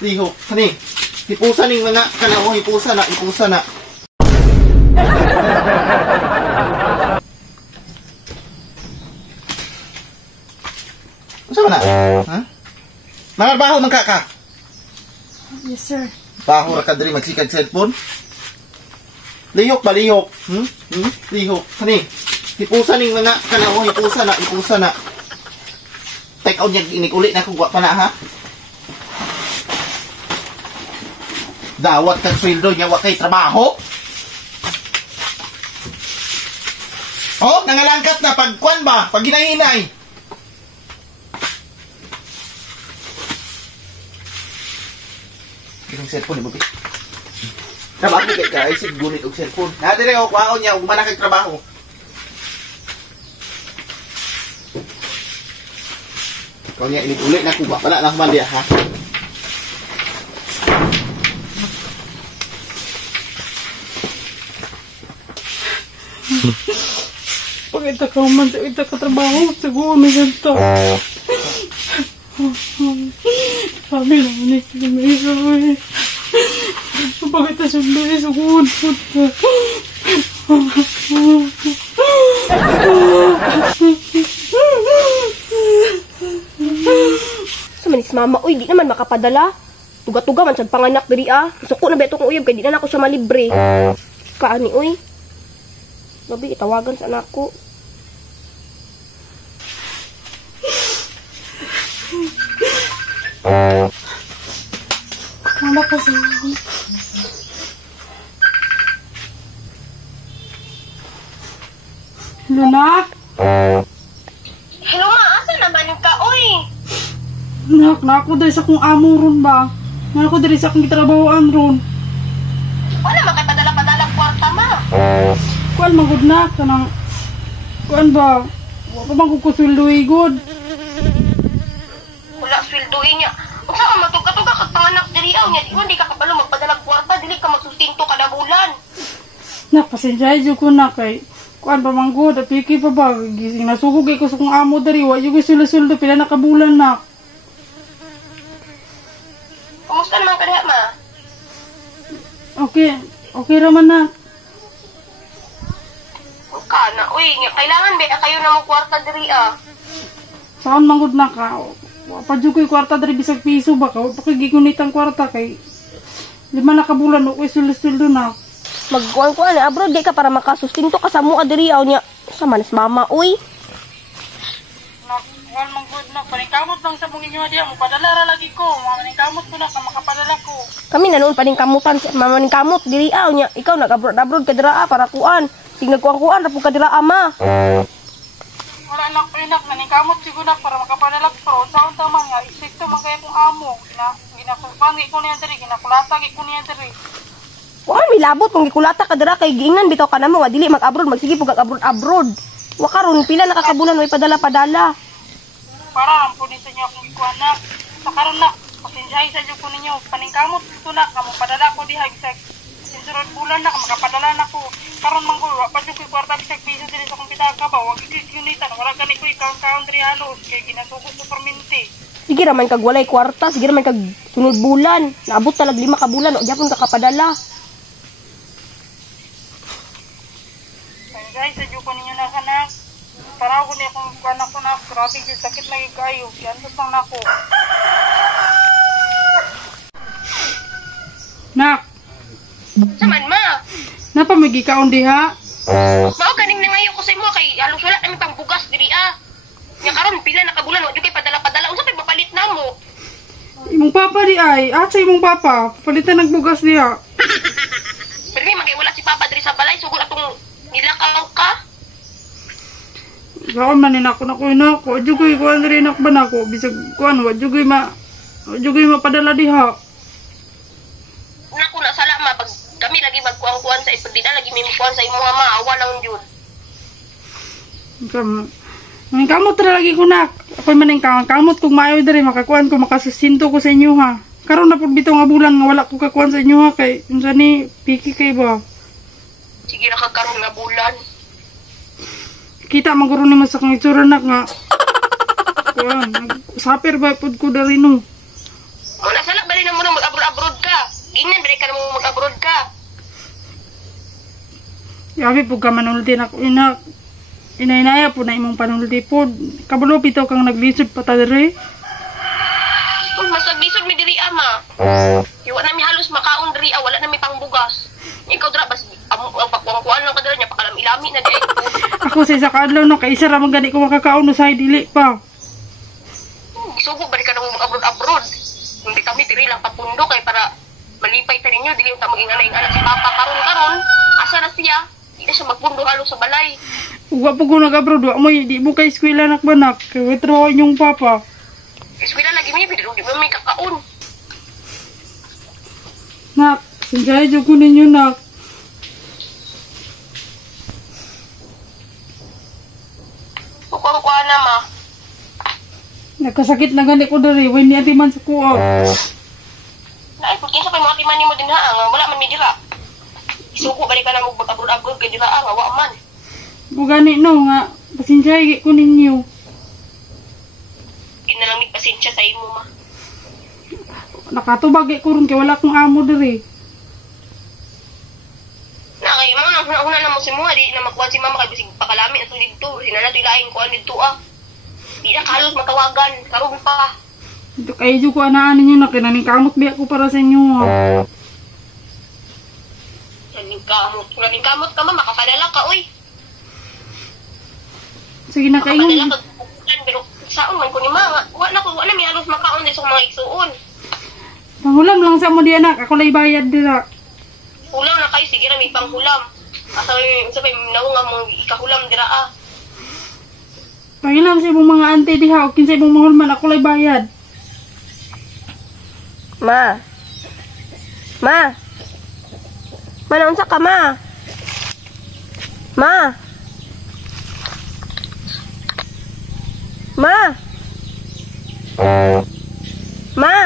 Lihok. Kani. Hipusa ning mga kanaw, hipusa na, hipusa na. Unsa man na? Ha? Mangarbaho man ka? Yes, sir. Baho ra ka diri magsikag cellphone. Lihok ba lihok? Lihok. Kani. Hipusa ning mga kanaw, hipusa na, hipusa na. Take out niya inikulit na kung pa na ha. Dawat kang sweldo niya, wak kay trabaho. Oh, nangalangkat na pagkwan ba? Pag hinahinay. Itong cellphone ni Bubi. Trabaho ka, isip gunit og cellphone. Nadire o kwaon niya, umana kay trabaho. Kau niya inikulit na kuha pala na kumandiya ha. Pag ita ka man, ita ka trabaho, siguro may ganito. Sabi naman ni Kimisa eh. Pag ita sundo eh, siguro puta. Manis mama, uy, di naman makapadala. Tuga-tuga man sa panganak diri ah. Suko na beto kong uyab kay di na ako siya malibre. Kaani uy. Gabi itawagan sa anak ko. Mama kasi. Lunak? Hello ma, asa naman ka uy? Nak, na ako dahil sa kong amo ron ba? Na ako dahil sa akong gitrabahoan ron. Wala makaipadala-padala kwarta ma. Kuan magod na kanang kuan ba? Wa pa bang kukusuldoy good. Wala sweldoin niya. Unsa ka matuga-tuga kag panganak diri aw nya, di ka kabalo magpadala kwarta, dili ka magsustinto kada bulan. Nak, pasensya jud ko na kay kuan pa man good, apiki pa ba gising nasugog ko sa kong amo diri, wa jud ko suldo pila na kabulan na. Kumusta naman ka diha ma? Okay raman na. Kana, uy, kailangan ba kayo na mo kwarta diri ah. Saan manggod na ka? Wa pa jud ko'y kwarta diri bisag piso ba ka? Wa pa kay gigunit ang kwarta kay 5 na kabulan o suldo na. Magkuan-kuan na abroad di ka para makasustinto ka sa mua diri aw nya. Sa manis mama, uy. Wal manggod na paningkamot lang sa mong inyo diha mo padala ra lagi ko. Maningkamot ko na ka makapadala ko. Kami na noon paningkamutan sa mamaningkamot diri aw nya. Ikaw nag-abroad ka dira para kuan. Sig nagkuan-kuan ra pud ka dira ama. Wala nak pinak maningkamot siguro na para makapadala ko pero saon ta man nga isikto man kay akong amo. Ginakupangi ko niya diri, ginakulatag ko niya diri. Kuan milabot kung gikulata ka dira kay giingnan bitaw ka namo nga dili mag-abroad magsige pug abroad. Wa karon pila nakakabulan way padala-padala. Para ang punin sa inyo akong ikuan na. Sa karon na, pasensyahin sa inyo ko ninyo. Paningkamot ito na, kamong padala ko diha. Bisag, sinsurod bulan na, makapadala na ko. Karon man ko, wapat yung kwarta bisag piso din sa kumpita ka ba? Huwag ikis-unitan, wala gani ko ikaw-kaon diri halos. Kaya ginasugot ko perminti. Sige raman kag walay kwarta, sige raman kag sunod bulan. Naabot talag 5 ka bulan, o gyapon ka kapadala. Pasensyahin sa inyo ko ninyo na kanak. Para ako niya kung anak ko na, grabe yung sakit lagi kayo. Yan sa pang nako. Nak! Saman ma, Napamigi ka on diha? mao kaning nangayo ko sa imo kay halos wala kami pang bugas diri ah. Nya karon pila na kabulan wa jud kay padala-padala unsa pay mapalit namo? Imong papa di ay. Sa imong papa. Palitan nagbugas diha. Pero may magay wala si papa diri sa balay sugod atong nilakaw ka. Gaon man nako na ko jugoy ko rin nak ba nako bisag kuan wa jugoy mapadala diha. Nako na sala ma pag kami lagi magkuang-kuan sa ipag di na lagi mimikuan sa imo ama awa lang jud. Kamot ra lagi ko nak. Ako man kamot kung maayo diri makakuan ko makasusinto ko sa inyo ha. Karon na pud bitaw nga bulan nga wala ko kakuan sa inyo ha kay unsa ni piki kay ba. Sige ra ka karon nga bulan. Kita maguro ni sa kang itsura nak nga. Kuan, sapir ba pud ko dari no. Wala sala bali na mo na ka na mo mag-abroad ka. Yabi po ka manulti na ko inak. Inainaya po na imong panulti po. Kabalo pito kang naglisod pa ta diri. Kung mas naglisod mi diri ama. Iwa na mi halos makaon diri wala na mi pangbugas. Ikaw dra bas pagkuan lang ka dira nya pakalam-ilami na di. Ako sa isa ka adlaw no kay isa ra man gani ko makakaon no say dili pa. Isugo balik ka na mo mag-abroad. Hindi kami diri lang papundo kay para malipay ta ninyo dili ta maging anak si papa karon asa na siya? Di na siya magpundo halo sa balay. Uwa po ko nag-abroad, wa mo di mo kay eskwela nak banak. Kay withdraw inyong papa. Eskwela lagi mi bidro di mo may kakaon. Nak, sinjay jud ko ninyo nak. Kukuha na ma. Nagkasakit na gani ko diri, when ni man sa kuha. Naay pud kinsa pa mo atiman nimo dinha nga wala man mi dira. Isuko balik ka na mo mag-abroad kay dira nga wa man. Bugani no nga, pasinjay ko ninyo. Di na lang may pasensya sa imo ma. Nakatubag ko ron kay wala akong amo diri. Nakay mo nang una na mo si mo di na makuha si mama kay bisig pakalami ato didto. Sinala to ilain ko didto Di na kalos matawagan karon pa. Ito kayo dyan ko anaan ninyo na kinaning kamot biya ko para sa inyo. Naning kamot ka ma makapadala ka oy. Sige na kayo. Makapadala ka pero saon man ko ni mama. Wala mi halos makaon din sa mga igsuon. Panghulam lang sa mo di anak, ako lay bayad dira. Hulam na kayo sige ra may panghulam. Asa sabay nawunga mong ikahulam dira Pangilam sa ibong mga ante diha, o kinsa ibong mahulman, ako lay bayad. Ma. Ma. Manaunsa ka ma? Ma. Ma. Ma.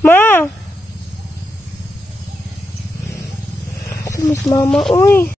Ma. Miss mama, uy.